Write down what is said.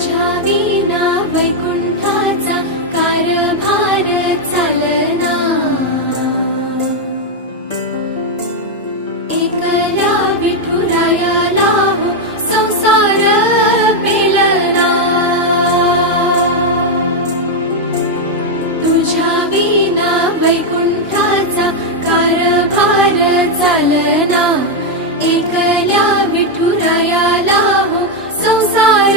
तुझ्या विना वैकुंठाचा कारभार चालना। एकल्या विठुरायाला हो संसार पेलना। तुझ्या विना वैकुंठाचा कारभार चालना। एकल्या विठुरायाला हो संसार